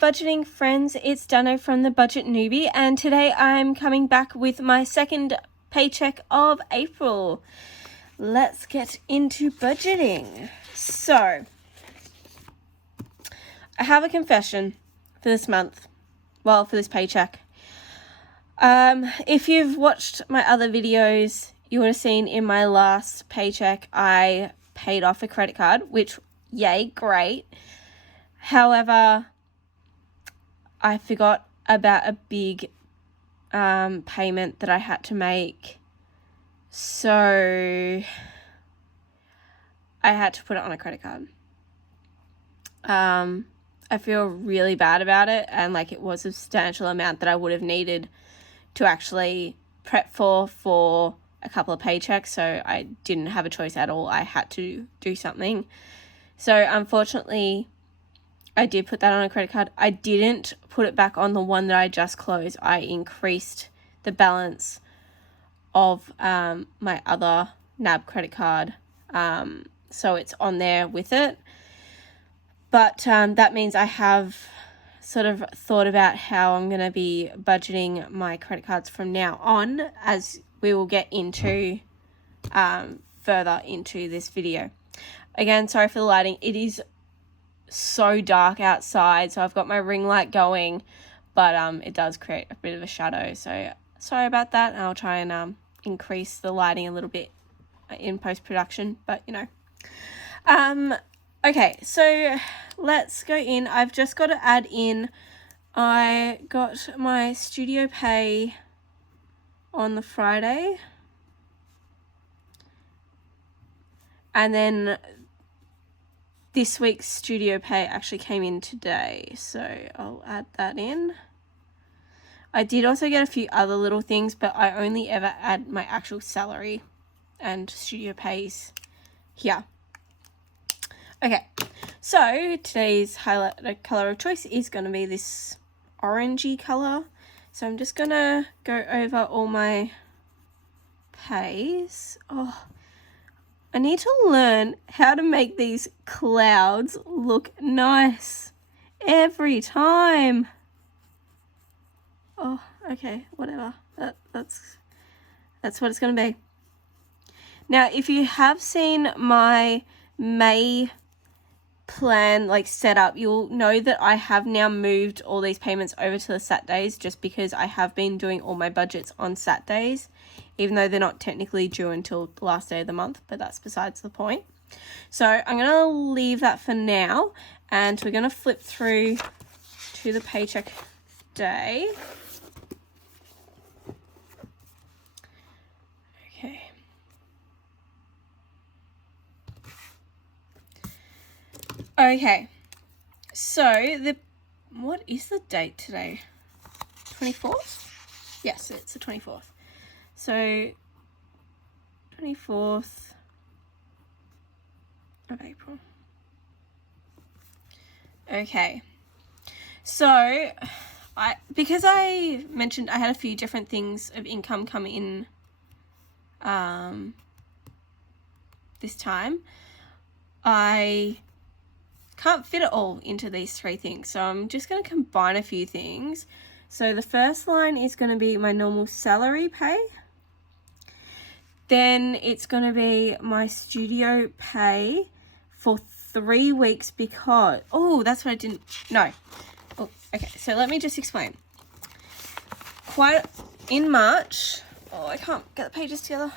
budgeting friends, it's Dano from the Budget Newbie, and today I'm coming back with my second paycheck of April. Let's get into budgeting. So, I have a confession for this month. Well, for this paycheck. If you've watched my other videos, you would have seen in my last paycheck, I paid off a credit card, which, yay, great. However, I forgot about a big payment that I had to make. So I had to put it on a credit card. I feel really bad about it, and like it was a substantial amount that I would have needed to actually prep for a couple of paychecks, so I didn't have a choice at all. I had to do something. So unfortunately, I did put that on a credit card. I didn't put it back on the one that I just closed. I increased the balance of my other NAB credit card. So it's on there with it. But that means I have sort of thought about how I'm going to be budgeting my credit cards from now on, as we will get into further into this video. Again, sorry for the lighting. It is so dark outside, so I've got my ring light going, but it does create a bit of a shadow, so sorry about that. I'll try and increase the lighting a little bit in post-production, but you know. Okay, so let's go in. I've just got to add in, I got my studio pay on the Friday, and then this week's studio pay actually came in today, so I'll add that in. I did also get a few other little things, but I only ever add my actual salary and studio pays here. Okay, so today's highlighter color of choice is going to be this orangey color. So I'm just going to go over all my pays. Oh, I need to learn how to make these clouds look nice every time. Oh, okay, whatever. That's what it's going to be. Now, if you have seen my May plan like set up, you'll know that I have now moved all these payments over to the Saturdays, just because I have been doing all my budgets on Saturdays, even though they're not technically due until the last day of the month, but that's besides the point. So I'm going to leave that for now, and we're going to flip through to the paycheck day. Okay. Okay, so what is the date today? 24th? Yes, it's the 24th. So 24th of April. Okay, so because I mentioned I had a few different things of income come in this time, I can't fit it all into these three things, so I'm just going to combine a few things. So the first line is going to be my normal salary pay. Then it's going to be my studio pay for 3 weeks because, oh, that's what I didn't know. Oh, okay, so let me just explain. In March, oh, I can't get the pages together.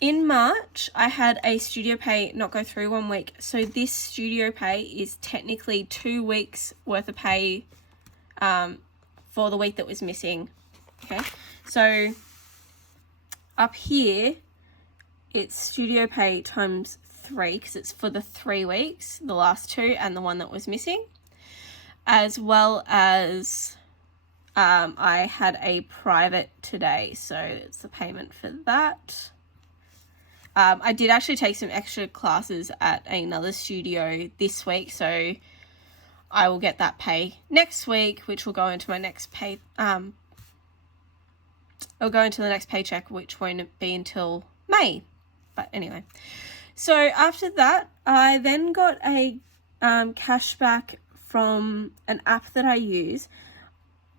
In March, I had a studio pay not go through 1 week. So this studio pay is technically 2 weeks worth of pay for the week that was missing. Okay, so up here, it's studio pay times 3 because it's for the 3 weeks, the last 2 and the one that was missing. As well as I had a private today, so it's the payment for that. I did actually take some extra classes at another studio this week, so I will get that pay next week, which will go into my next pay. I'll go into the next paycheck, which won't be until May. But anyway, so after that, I then got a cashback from an app that I use.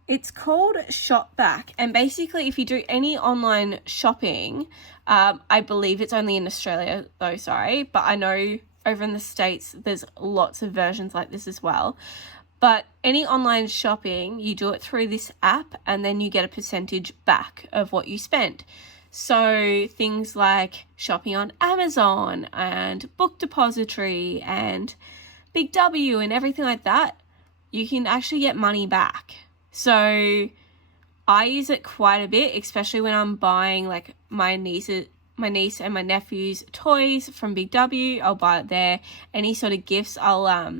It's called Shopback, and basically if you do any online shopping, I believe it's only in Australia though, sorry, but I know over in the States there's lots of versions like this as well. But any online shopping, you do it through this app and then you get a percentage back of what you spent. So things like shopping on Amazon and Book Depository and Big W and everything like that, you can actually get money back. So I use it quite a bit, especially when I'm buying like my niece and my nephew's toys from Big W. I'll buy it there. Any sort of gifts, I'll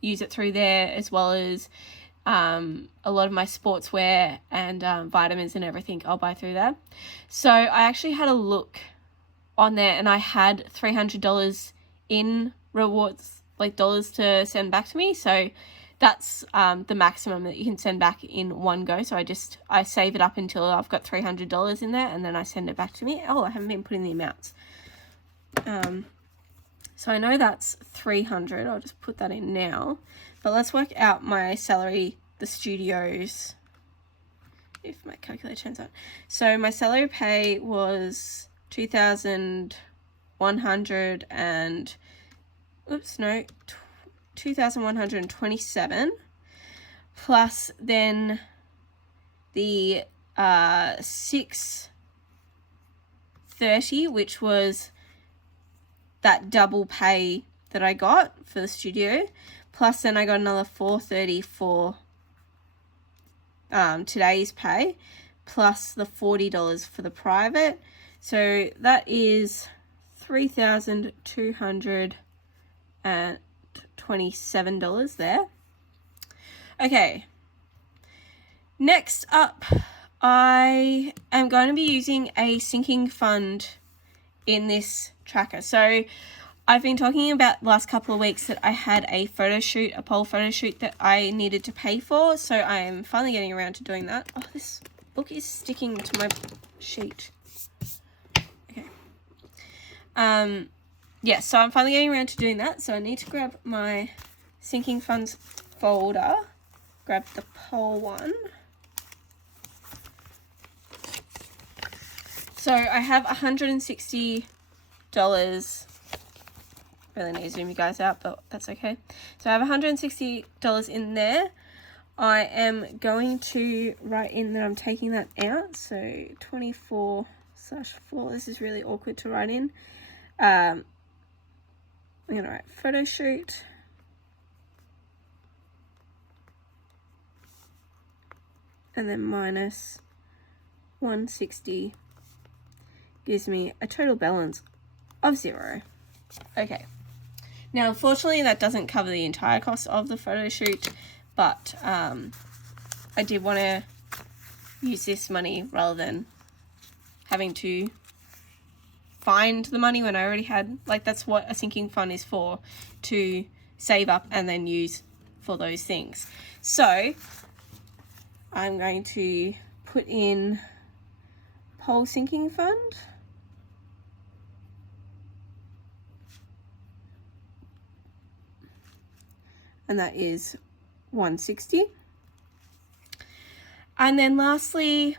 use it through there, as well as a lot of my sportswear and vitamins and everything I'll buy through there. So I actually had a look on there and I had $300 in rewards, like dollars, to send back to me. So that's the maximum that you can send back in one go. So I save it up until I've got $300 in there and then I send it back to me. Oh, I haven't been putting the amounts. So I know that's 300. I'll just put that in now. But let's work out my salary, the studios, if my calculator turns on. So my salary pay was 2,100 and, 2,127, plus then the 630, which was that double pay that I got for the studio, plus then I got another 430 for today's pay, plus the $40 for the private. So that is $3,227 there. Okay, next up, I am going to be using a sinking fund in this tracker. So I've been talking about the last couple of weeks that I had a poll photo shoot that I needed to pay for. So I am finally getting around to doing that. Oh, this book is sticking to my sheet. Okay. Yeah, so I'm finally getting around to doing that. So I need to grab my sinking funds folder, grab the poll one. So I have $160. Really need to zoom you guys out, but that's okay. So I have $160 in there. I am going to write in that I'm taking that out. So 24/4. This is really awkward to write in. I'm going to write photo shoot. And then minus 160 gives me a total balance of 0. Okay. Now, unfortunately, that doesn't cover the entire cost of the photo shoot, but I did want to use this money rather than having to find the money when I already had, like, that's what a sinking fund is for, to save up and then use for those things. So I'm going to put in poll sinking fund. And that is 160. And then lastly,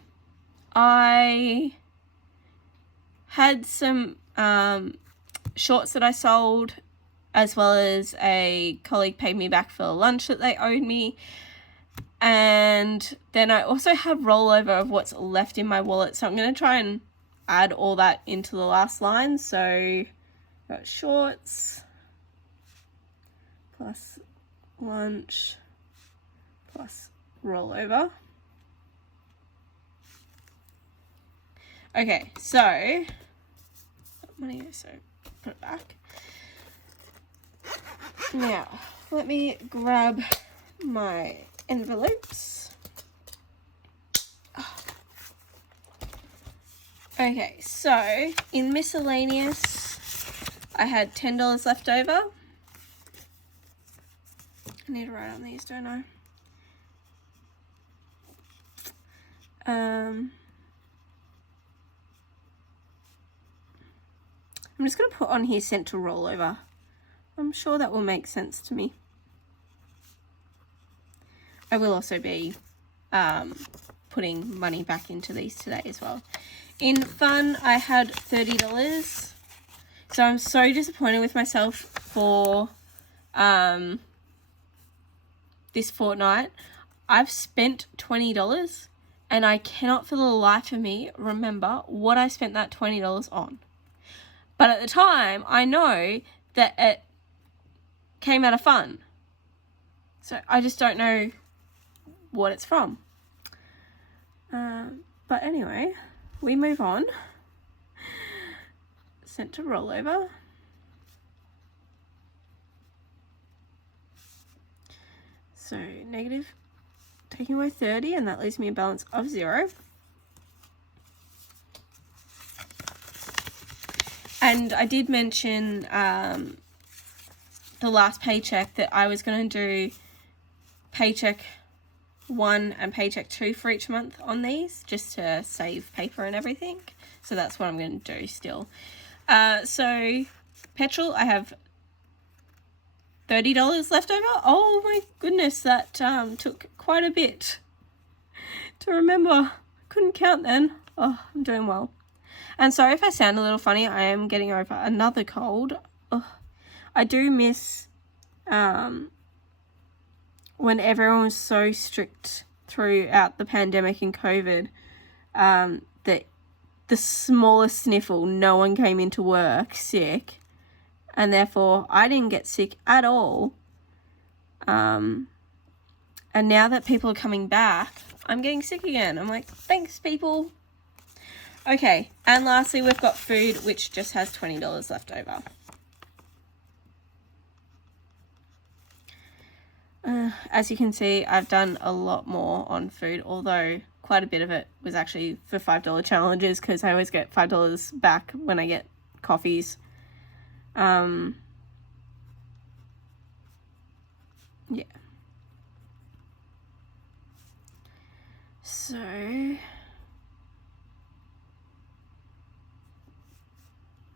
I had some shorts that I sold, as well as a colleague paid me back for a lunch that they owed me. And then I also have rollover of what's left in my wallet. So I'm going to try and add all that into the last line. So got shorts plus lunch plus rollover. Okay, so money, so put it back. Now let me grab my envelopes. Okay, so in miscellaneous, I had $10 left over. I need to write on these, don't I? I'm just going to put on here sent to rollover. I'm sure that will make sense to me. I will also be putting money back into these today as well. In fun, I had $30. So I'm so disappointed with myself for this fortnight. I've spent $20 and I cannot for the life of me remember what I spent that $20 on. But at the time, I know that it came out of fun. So I just don't know what it's from. But anyway, we move on. Sent to rollover. So negative, taking away 30, and that leaves me a balance of 0. And I did mention the last paycheck that I was going to do Paycheck 1 and Paycheck 2 for each month on these, just to save paper and everything. So that's what I'm going to do still. So petrol, I have $30 left over. Oh my goodness, that took quite a bit to remember. Couldn't count then. Oh, I'm doing well. And sorry if I sound a little funny. I am getting over another cold. Oh, I do miss when everyone was so strict throughout the pandemic and COVID, that the smallest sniffle, no one came into work sick, and therefore I didn't get sick at all. And now that people are coming back, I'm getting sick again. I'm like, thanks, people. Okay, and lastly, we've got food, which just has $20 left over. As you can see, I've done a lot more on food, although quite a bit of it was actually for $5 challenges, because I always get $5 back when I get coffees. Yeah. So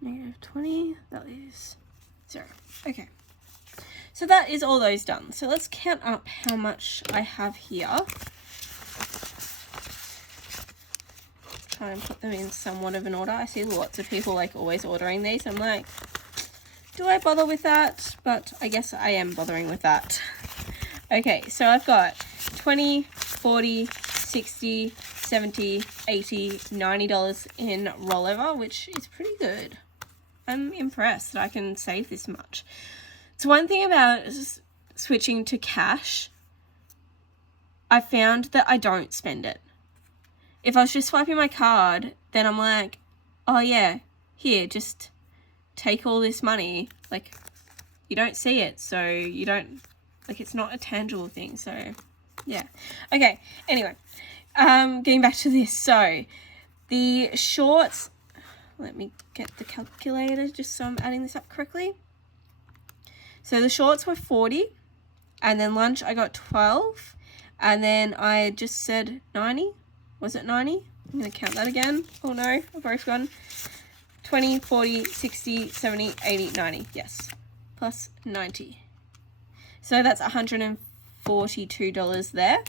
negative 20, that is 0. Okay. So that is all those done. So let's count up how much I have here. Try and put them in somewhat of an order. I see lots of people like always ordering these. I'm like, do I bother with that? But I guess I am bothering with that. Okay, so I've got 20, 40, 60, 70, 80, $90 in rollover, which is pretty good. I'm impressed that I can save this much. So one thing about switching to cash, I found that I don't spend it. If I was just swiping my card, then I'm like, oh yeah, here, just take all this money. Like, you don't see it, so you don't, like, it's not a tangible thing, so yeah. Okay, anyway, getting back to this. So the shorts, let me get the calculator just so I'm adding this up correctly. So the shorts were 40, and then lunch I got 12, and then I just said 90. Was it 90? I'm going to count that again. Oh no, I've already forgotten. 20, 40, 60, 70, 80, 90. Yes, plus 90. So that's $142 there.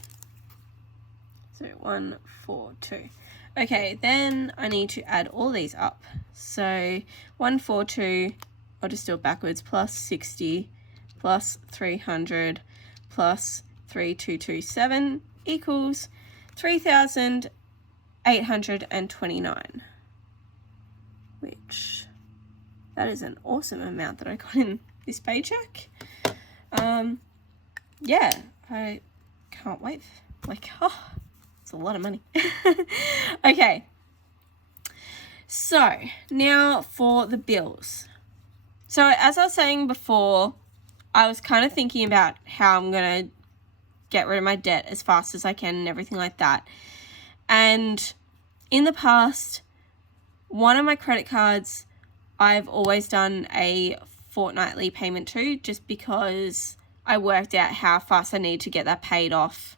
So 142. Okay, then I need to add all these up. So 142, I'll just do it backwards, plus 60, plus 300, plus 3227 equals 3,829. Which, that is an awesome amount that I got in this paycheck. Yeah, I can't wait. Like, oh, it's a lot of money. Okay. So, now for the bills. So, as I was saying before, I was kind of thinking about how I'm going to get rid of my debt as fast as I can and everything like that. And in the past, one of my credit cards, I've always done a fortnightly payment to, just because I worked out how fast I need to get that paid off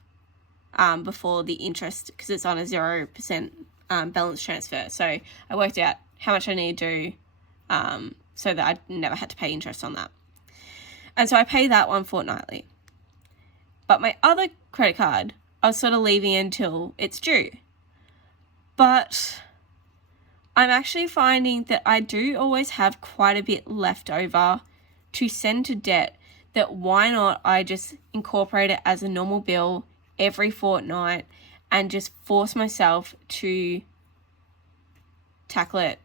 before the interest, because it's on a 0% balance transfer. So I worked out how much I need to do so that I never had to pay interest on that. And so I pay that one fortnightly. But my other credit card, I was sort of leaving until it's due. But I'm actually finding that I do always have quite a bit left over to send to debt, that why not I just incorporate it as a normal bill every fortnight and just force myself to tackle it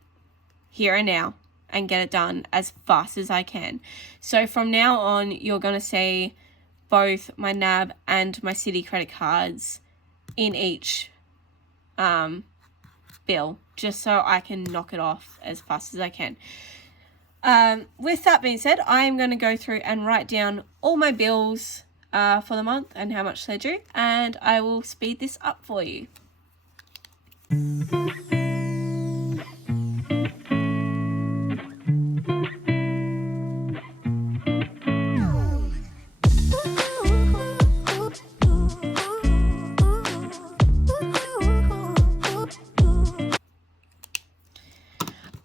here and now and get it done as fast as I can. So from now on, you're going to see both my NAB and my Citi credit cards in each bill, just so I can knock it off as fast as I can. With that being said, I am going to go through and write down all my bills for the month and how much they're due, and I will speed this up for you.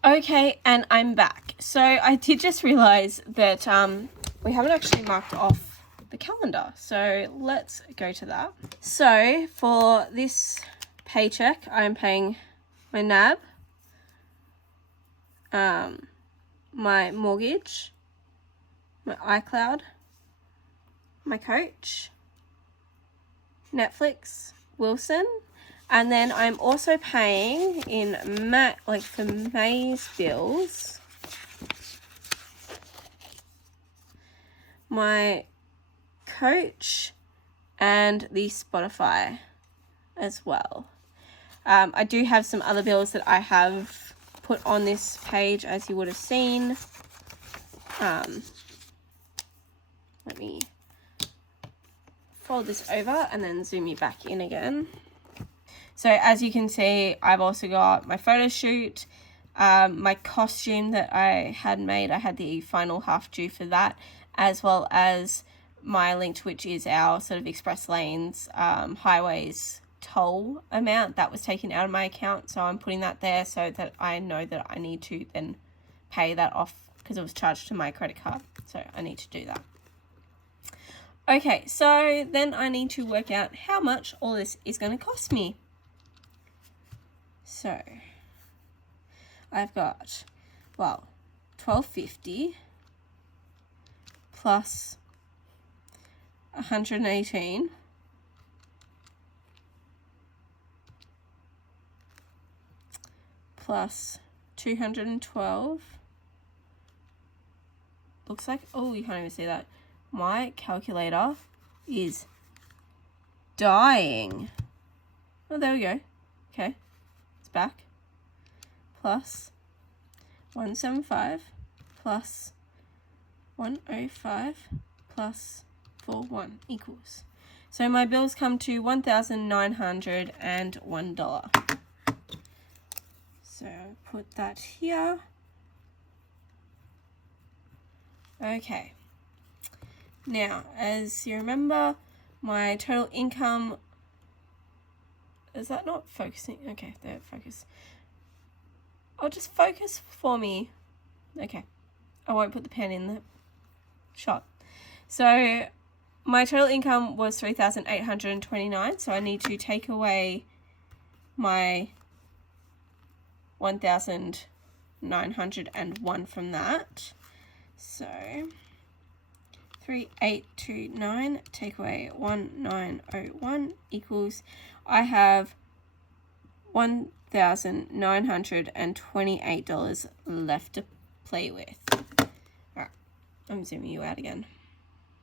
Okay, and I'm back. So I did just realize that we haven't actually marked off the calendar. So let's go to that. So for this paycheck, I'm paying my NAB, my mortgage, my iCloud, my coach, Netflix, Wilson, and then I'm also paying in for May's bills, my coach and the Spotify as well. I do have some other bills that I have put on this page, as you would have seen. Let me fold this over and then zoom you back in again. So as you can see, I've also got my photo shoot, my costume that I had made. I had the final half due for that, as well as my link, which is our sort of express lanes, highways toll amount that was taken out of my account. So I'm putting that there so that I know that I need to then pay that off because it was charged to my credit card. So I need to do that. Okay, so then I need to work out how much all this is going to cost me. So I've got, well, $12.50 plus $118 plus $212. Looks like, oh, you can't even see that. My calculator is dying. Oh, there we go. Okay, it's back. Plus 175 plus 105 plus 41 equals. So my bills come to $1,901. So put that here. Okay. Now, as you remember, my total income, is that not focusing? Okay, there, focus. Oh, just focus for me. Okay. I won't put the pen in the shot. So my total income was $3,829. So I need to take away my 1,901 from that. So 3,829 take away 1,901 equals, I have $1,928 left to play with. Alright, I'm zooming you out again.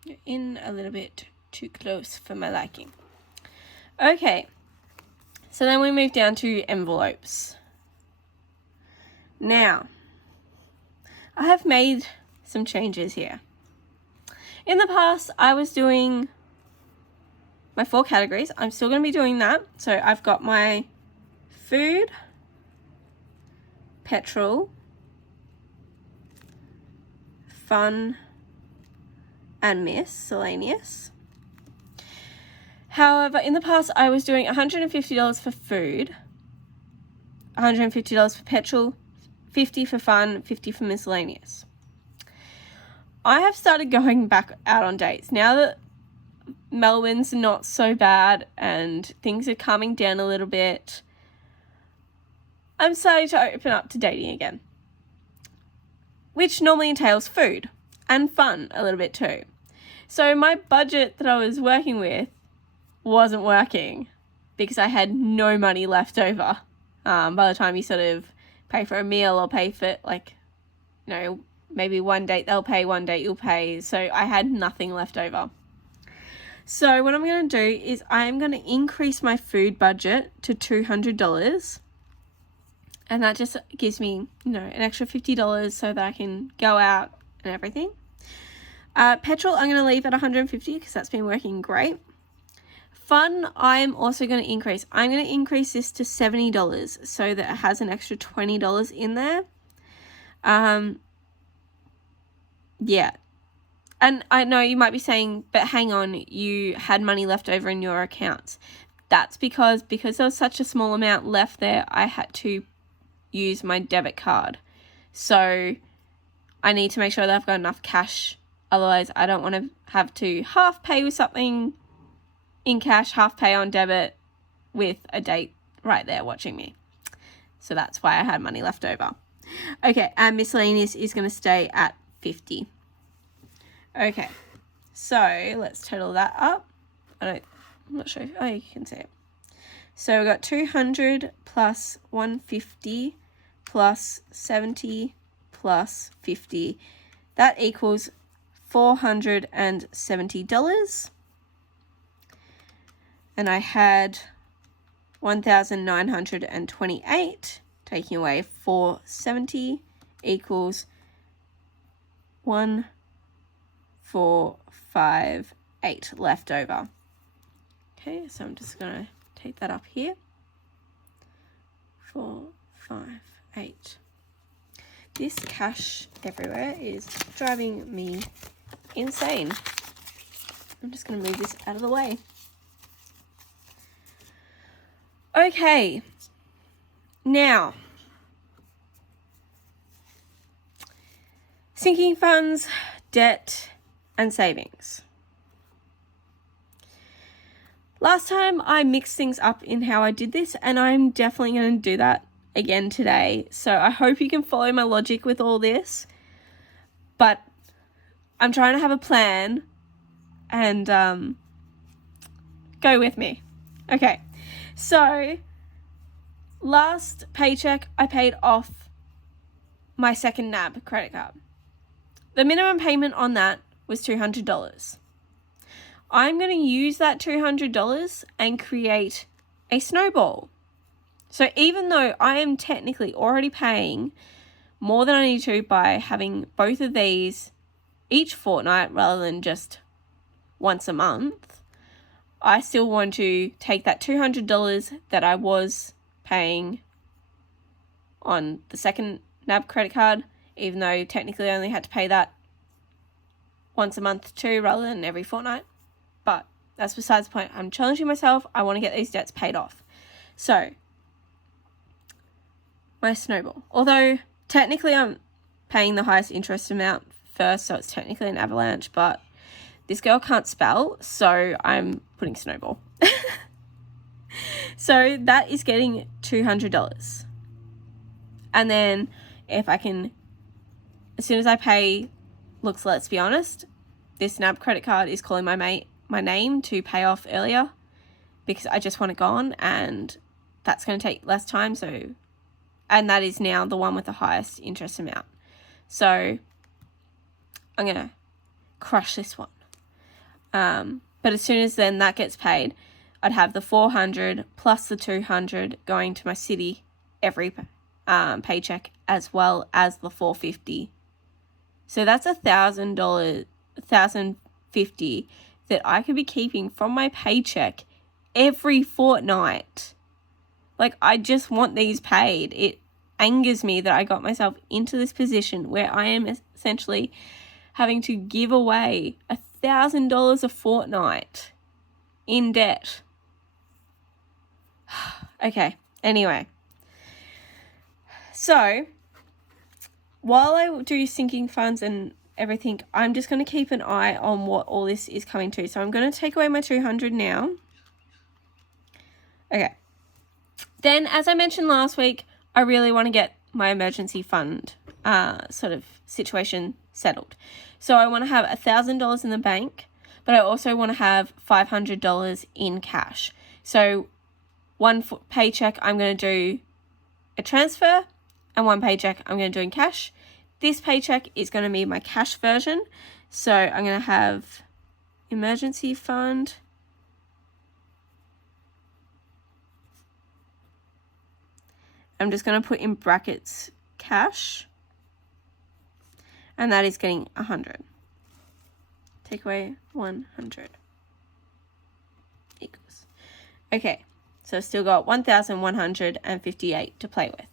You're in a little bit too close for my liking. Okay, so then we move down to envelopes. Now, I have made some changes here. In the past, I was doing my 4 categories. I'm still going to be doing that. So I've got my food, petrol, fun, and miscellaneous. However, in the past, I was doing $150 for food, $150 for petrol, $50 for fun, $50 for miscellaneous. I have started going back out on dates. Now that Melbourne's not so bad and things are calming down a little bit, I'm starting to open up to dating again, which normally entails food and fun a little bit too. So my budget that I was working with wasn't working because I had no money left over. By the time you sort of pay for a meal or pay for, like, you know, maybe one date they'll pay, one date you'll pay. So I had nothing left over. So what I'm going to do is I'm going to increase my food budget to $200. And that just gives me, you know, an extra $50 so that I can go out and everything. Petrol, I'm going to leave at $150 because that's been working great. Fun, I'm also going to increase. I'm going to increase this to $70 so that it has an extra $20 in there. Yeah. And I know you might be saying, but hang on, you had money left over in your accounts. That's because there was such a small amount left there, I had to use my debit card. So I need to make sure that I've got enough cash. Otherwise, I don't want to have to half pay with something in cash, half pay on debit with a date right there watching me. So that's why I had money left over. Okay, and miscellaneous is going to stay at $50. Okay, so let's total that up. I'm not sure. Oh, you can see it. So we've got 200 plus 150 plus 70 plus 50. That equals $470. And I had 1,928, taking away 470 equals 1,458 left over. Okay, so I'm just going to take that up here. 458. This cash everywhere is driving me insane. I'm just going to move this out of the way. Okay, now, sinking funds, debt, and savings. Last time I mixed things up in how I did this, and I'm definitely going to do that again today. So I hope you can follow my logic with all this, but I'm trying to have a plan and go with me. Okay. So, last paycheck, I paid off my second NAB credit card. The minimum payment on that was $200. I'm going to use that $200 and create a snowball. So, even though I am technically already paying more than I need to by having both of these each fortnight rather than just once a month, I still want to take that $200 that I was paying on the second NAB credit card, even though technically I only had to pay that once a month too rather than every fortnight. But that's besides the point. I'm challenging myself. I want to get these debts paid off. So, my snowball. Although technically I'm paying the highest interest amount first, so it's technically an avalanche, but this girl can't spell, so I'm putting snowball. So that is getting $200. And then if I can, as soon as I pay, let's be honest, this NAB credit card is calling my name to pay off earlier because I just want it gone, and that's going to take less time. So, and that is now the one with the highest interest amount. So I'm going to crush this one. But as soon as then that gets paid, I'd have the 400 plus the 200 going to my city every paycheck, as well as the 450. So that's $1,000, $1,050 that I could be keeping from my paycheck every fortnight. Like, I just want these paid. It angers me that I got myself into this position where I am essentially having to give away $1,000 a fortnight in debt. Okay, anyway. So, while I do sinking funds and everything, I'm just going to keep an eye on what all this is coming to. So I'm going to take away my 200 now. Okay. Then, as I mentioned last week, I really want to get my emergency fund sort of situation settled. So I want to have $1,000 in the bank, but I also want to have $500 in cash. So one paycheck, I'm going to do a transfer, and one paycheck I'm going to do in cash. This paycheck is going to be my cash version. So I'm going to have emergency fund. I'm just going to put in brackets cash. And that is getting 100. Take away 100 equals. Okay, so I've still got 1,158 to play with.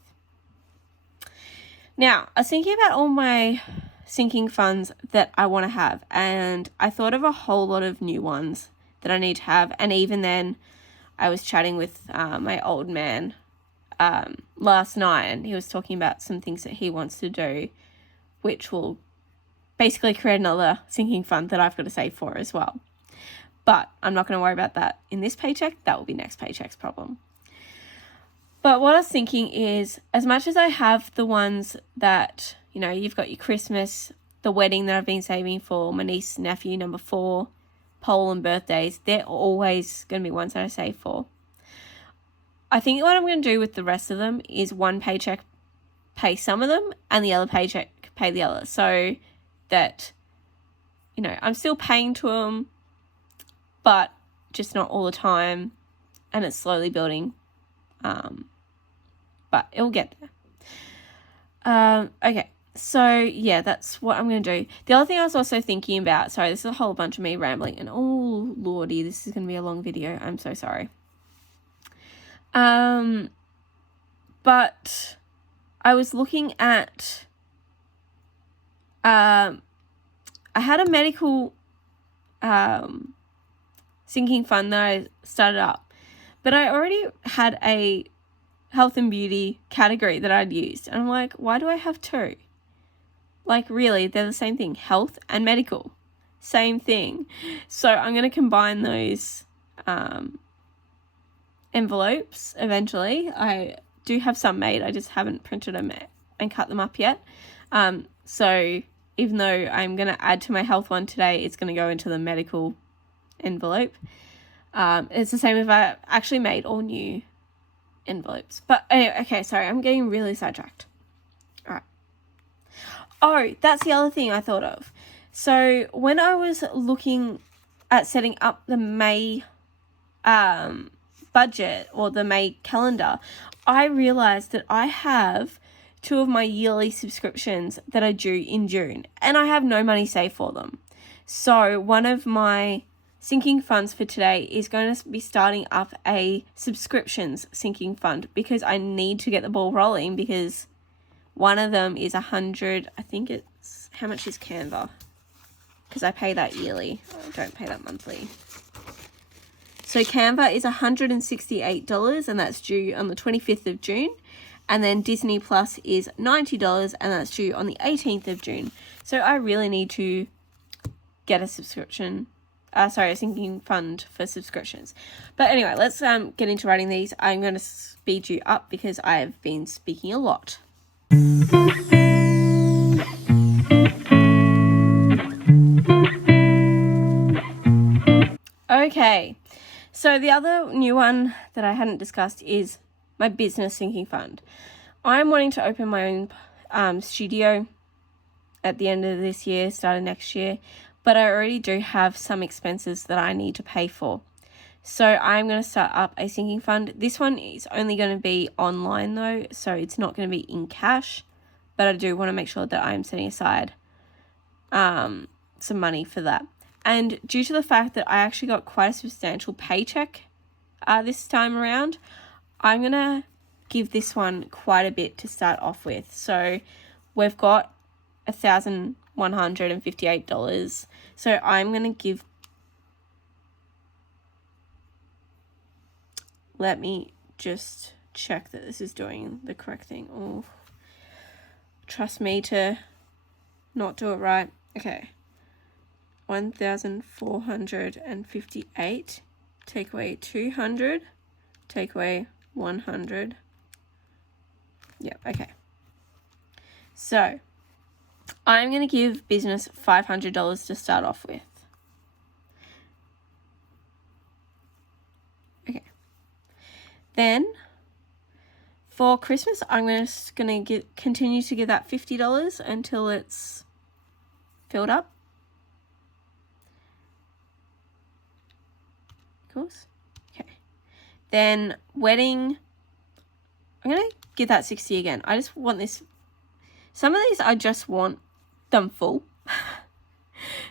Now, I was thinking about all my sinking funds that I want to have, and I thought of a whole lot of new ones that I need to have. And even then, I was chatting with my old man last night, and he was talking about some things that he wants to do, which will basically create another sinking fund that I've got to save for as well. But I'm not going to worry about that in this paycheck. That will be next paycheck's problem. But what I was thinking is, as much as I have the ones that, you know, you've got your Christmas, the wedding that I've been saving for, my niece, nephew, number 4, pole and birthdays, they're always going to be ones that I save for. I think what I'm going to do with the rest of them is one paycheck pay some of them and the other paycheck pay the other. So that, you know, I'm still paying to them, but just not all the time, and it's slowly building. But it'll get there. Okay, so yeah, that's what I'm going to do. The other thing I was also thinking about, sorry, this is a whole bunch of me rambling, and oh lordy, this is going to be a long video. I'm so sorry. But I was looking at, I had a medical sinking fund that I started up, but I already had a health and beauty category that I'd used. And I'm like, why do I have 2? Like, really, they're the same thing. Health and medical, same thing. So I'm going to combine those envelopes eventually. I do have some made. I just haven't printed them and cut them up yet. So even though I'm going to add to my health one today, it's going to go into the medical envelope. It's the same if I actually made all new envelopes. But anyway, okay, sorry, I'm getting really sidetracked. All right. Oh, that's the other thing I thought of. So when I was looking at setting up the May budget or the May calendar, I realized that I have 2 of my yearly subscriptions that are due in June, and I have no money saved for them. So one of my sinking funds for today is going to be starting up a subscriptions sinking fund, because I need to get the ball rolling, because one of them is 100. I think it's, how much is Canva? Because I pay that yearly. I don't pay that monthly. So Canva is $168, and that's due on the 25th of June. And then Disney Plus is $90, and that's due on the 18th of June. So I really need to get a subscription. A sinking fund for subscriptions. But anyway, let's get into writing these. I'm going to speed you up because I've been speaking a lot. Okay, so the other new one that I hadn't discussed is my business sinking fund. I'm wanting to open my own studio at the end of this year, start of next year. But I already do have some expenses that I need to pay for. So I'm going to start up a sinking fund. This one is only going to be online though, so it's not going to be in cash. But I do want to make sure that I'm setting aside some money for that. And due to the fact that I actually got quite a substantial paycheck this time around, I'm going to give this one quite a bit to start off with. So we've got $1,158. So I'm going to give, let me just check that this is doing the correct thing. Oh, trust me to not do it right. Okay. 1,458. Take away 200. Take away 100. Yep, okay. So, I'm going to give business $500 to start off with. Okay. Then, for Christmas, I'm just going to continue to give that $50 until it's filled up. Of course. Okay. Then, wedding, I'm going to give that 60 again. I just want this. Some of these I just want them full.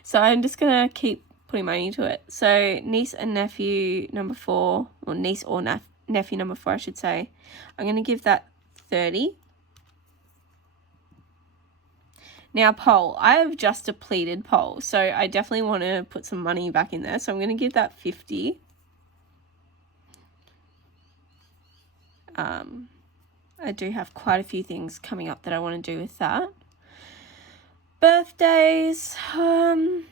So I'm just going to keep putting money into it. So niece and nephew number 4, or niece or nephew number 4, I should say. I'm going to give that 30. Now pole, I have just depleted pole, so I definitely want to put some money back in there. So I'm going to give that 50. I do have quite a few things coming up that I want to do with that. Birthdays, I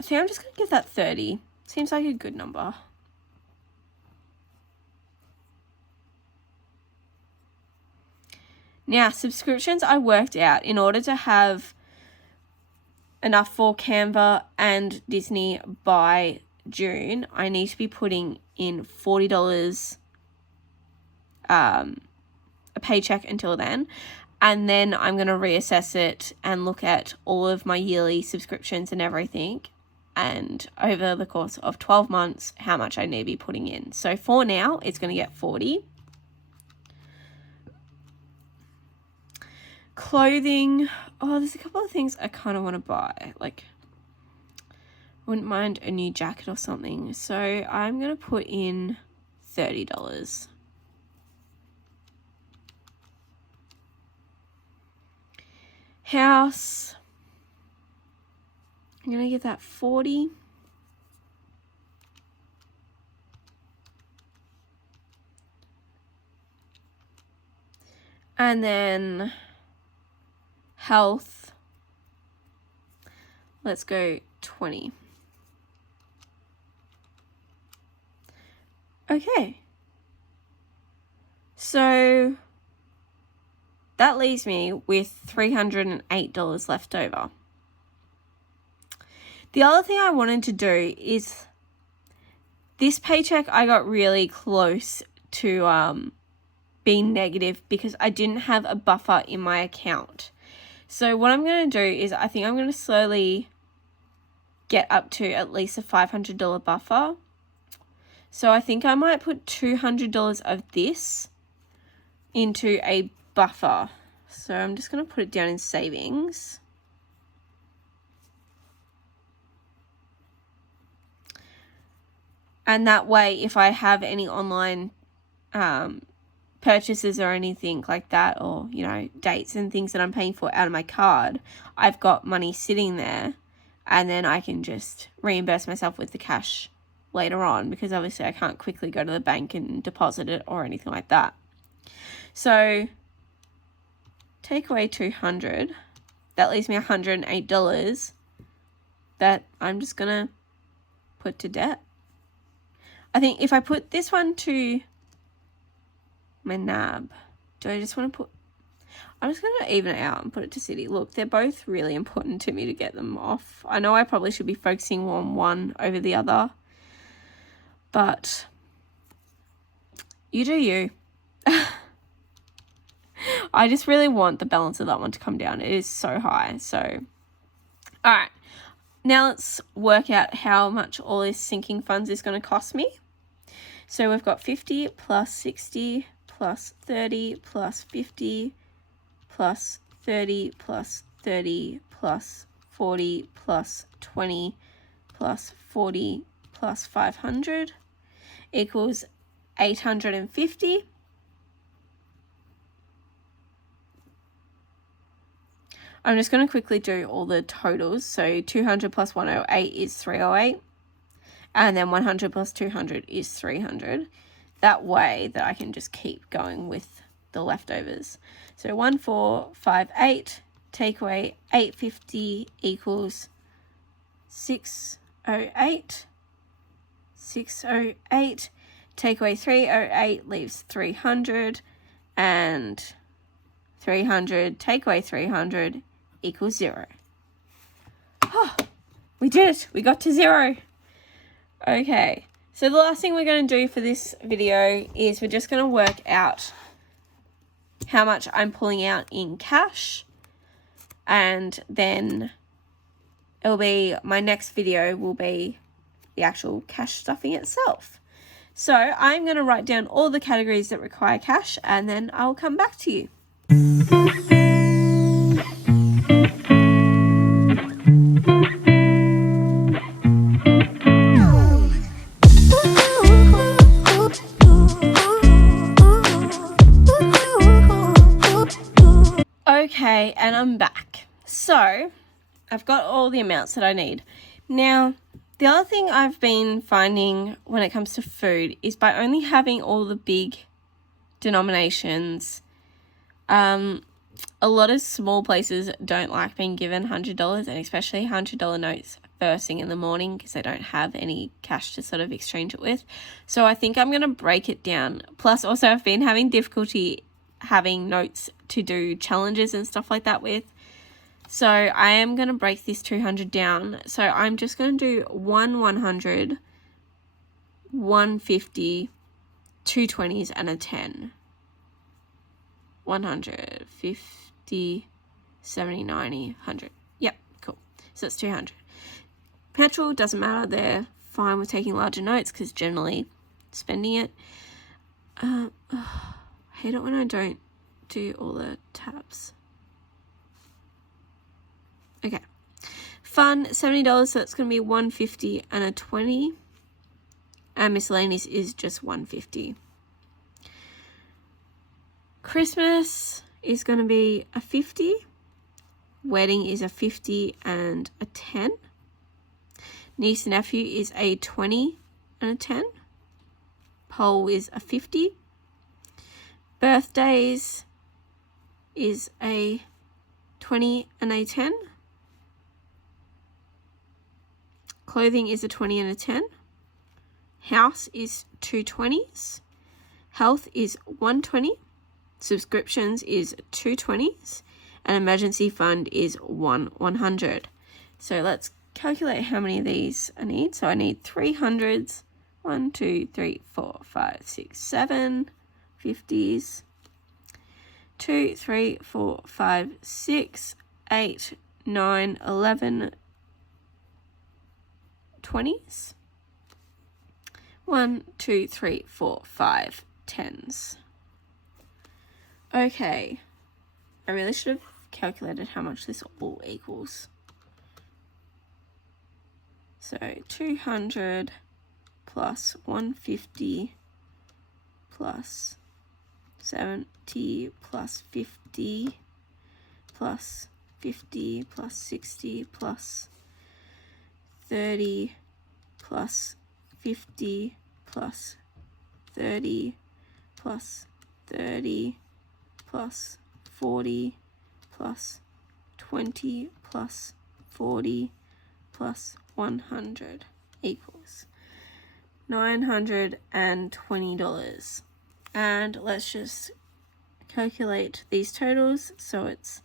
think I'm just going to give that 30. Seems like a good number. Now, subscriptions I worked out in order to have enough for Canva and Disney by June, I need to be putting in $40 a paycheck until then. And then I'm going to reassess it and look at all of my yearly subscriptions and everything. And over the course of 12 months, how much I need to be putting in. So for now, it's going to get 40. Clothing. Oh, there's a couple of things I kind of want to buy. Like, wouldn't mind a new jacket or something. So I'm going to put in $30. House, I'm going to give that 40. And then health, let's go 20. Okay. So that leaves me with $308 left over. The other thing I wanted to do is this paycheck, I got really close to being negative because I didn't have a buffer in my account. So what I'm going to do is I think I'm going to slowly get up to at least a $500 buffer. So I think I might put $200 of this into a buffer. So I'm just going to put it down in savings. And that way, if I have any online purchases or anything like that, or, you know, dates and things that I'm paying for out of my card, I've got money sitting there, and then I can just reimburse myself with the cash later on, because obviously I can't quickly go to the bank and deposit it or anything like that. So take away 200, that leaves me $108 that I'm just gonna put to debt. I think if I put this one to my NAB, do I just want to put, I'm just going to even it out and put it to City. Look, they're both really important to me to get them off. I know I probably should be focusing on one over the other, but you do you. I just really want the balance of that one to come down. It is so high. So, all right. Now let's work out how much all this sinking funds is going to cost me. So we've got 50 plus 60 plus 30 plus 50 plus 30 plus 30 plus 40 plus 20 plus 40 plus 500 equals 850. I'm just going to quickly do all the totals. So 200 plus 108 is 308. And then 100 plus 200 is 300. That way that I can just keep going with the leftovers. So 1458 take away 850 equals 608. 608. Take away 308 leaves 300. And 300, take away 300 equals 0. Oh, we did it. We got to 0. Okay. So the last thing we're going to do for this video is we're just going to work out how much I'm pulling out in cash. And then it'll be, my next video will be the actual cash stuffing itself. So I'm going to write down all the categories that require cash and then I'll come back to you. Okay, and I'm back. So I've got all the amounts that I need. Now, the other thing I've been finding when it comes to food is by only having all the big denominations, a lot of small places don't like being given $100 and especially $100 notes first thing in the morning because they don't have any cash to sort of exchange it with. So I think I'm going to break it down. Plus also I've been having difficulty having notes to do challenges and stuff like that with. So I am going to break this 200 down. So I'm just going to do 100, 150, 2 20s and a 10. 100, 50, 70, 90, 100. Yep, cool. So that's 200. Petrol, doesn't matter. They're fine with taking larger notes because generally spending it. I hate it when I don't do all the tabs. Okay. Fun, $70, so that's going to be 150 and a 20. And miscellaneous is just 150. Christmas is going to be a 50. Wedding is a 50 and a 10. Niece and nephew is a 20 and a 10. Poll is a 50. Birthdays is a 20 and a 10. Clothing is a 20 and a 10. House is 2 20s. Health is 120. Subscriptions is 2 20s. And emergency fund is 100. So let's calculate how many of these I need. So I need 300s. 1, 2, 3, 4, 5, 6, 7. 50s. 2, 3, 4, 5, 6, 8, 9, 11, 20s. 1, 2, 3, 4, 5, 10s. Okay. I really should have calculated how much this all equals. So 200 plus 150 plus 70 plus 50 plus 50 plus 60 plus 30 plus 50 plus 30 plus 30 plus 40 plus 20 plus 40 plus 100 equals $920. And let's just calculate these totals. So it's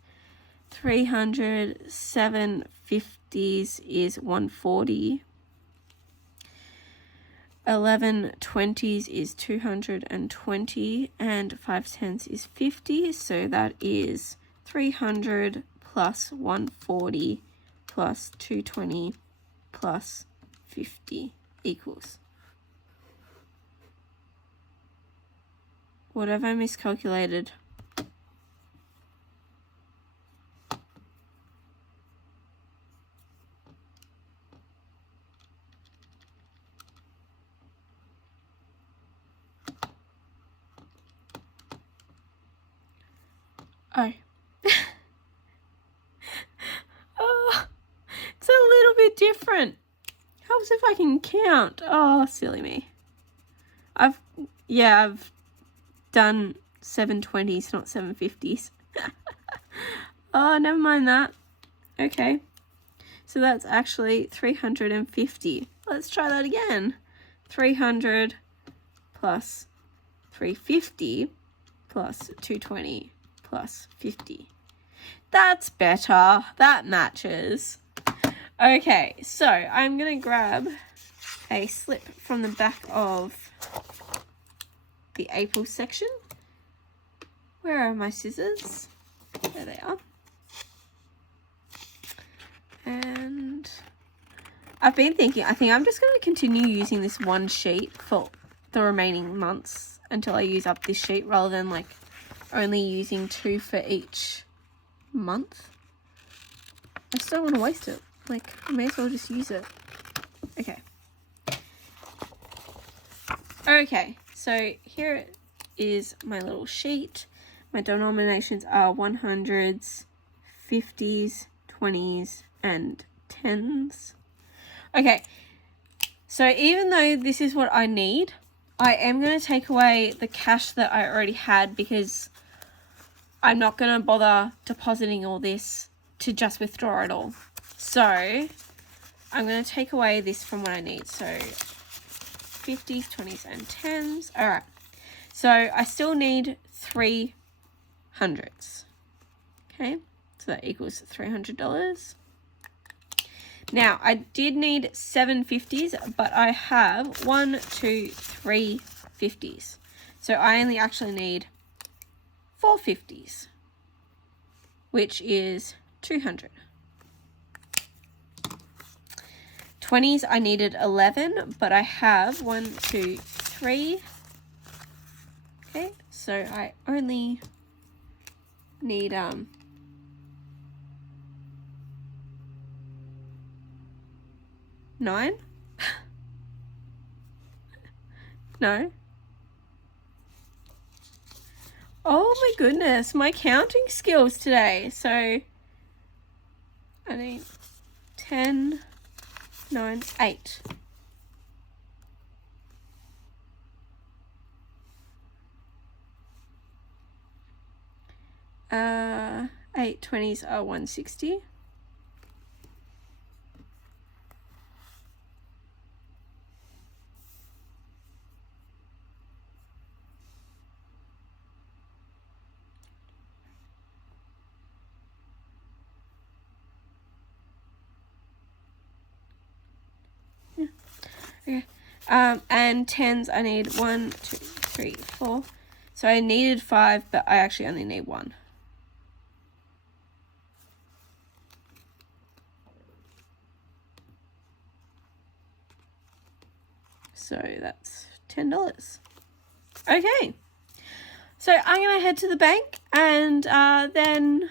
300, 750s is 140. 11 20s is 220 and 5 10s is 50. So that is 300 plus 140 plus 220 plus 50 equals. What have I miscalculated? Oh. Oh, it's a little bit different. Helps if I can count. Oh, silly me. I've done 720s, not 750s. Oh, never mind that. Okay. So that's actually 350. Let's try that again. 300 plus 350 plus 220 plus 50. That's better. That matches. Okay, so I'm going to grab a slip from the back of the April section. Where are my scissors? There they are. And I've been thinking, I think I'm just going to continue using this one sheet for the remaining months until I use up this sheet, rather than like only using 2 for each month. I just don't want to waste it. Like, I may as well just use it. Okay. Okay, so here is my little sheet. My denominations are 100s, 50s, 20s, and 10s. Okay, so even though this is what I need, I am going to take away the cash that I already had, because I'm not going to bother depositing all this to just withdraw it all. So I'm going to take away this from what I need. So 50s, 20s, and 10s. All right. So I still need 3 hundreds. Okay. So that equals $300. Now I did need 7 50s, but I have 1, 2, 3 50s. So I only actually need 4 50s, which is 200. 20s, I needed 11, but I have 1, 2, 3. Okay, so I only need 9. No. Oh my goodness, my counting skills today. So I need 10, 9, 8. Uh, 8 20s are 160. Okay. And 10s, I need 1, 2, 3, 4. So I needed 5, but I actually only need 1. So that's $10. Okay. So I'm going to head to the bank, and then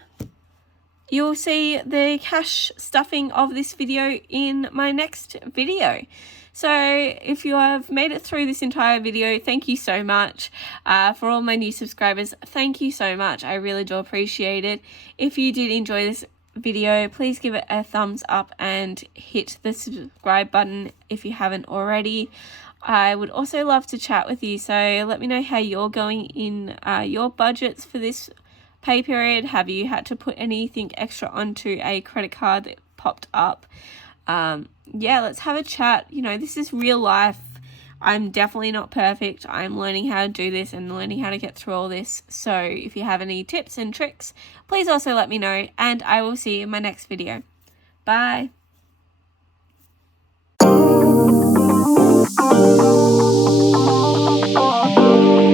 you'll see the cash stuffing of this video in my next video. So if you have made it through this entire video, thank you so much. For all my new subscribers, thank you so much. I really do appreciate it. If you did enjoy this video, please give it a thumbs up and hit the subscribe button if you haven't already. I would also love to chat with you, so let me know how you're going in your budgets for this pay period. Have you had to put anything extra onto a credit card that popped up? Yeah, let's have a chat. You know, this is real life. I'm definitely not perfect. I'm learning how to do this and learning how to get through all this. So if you have any tips and tricks, please also let me know, and I will see you in my next video. Bye.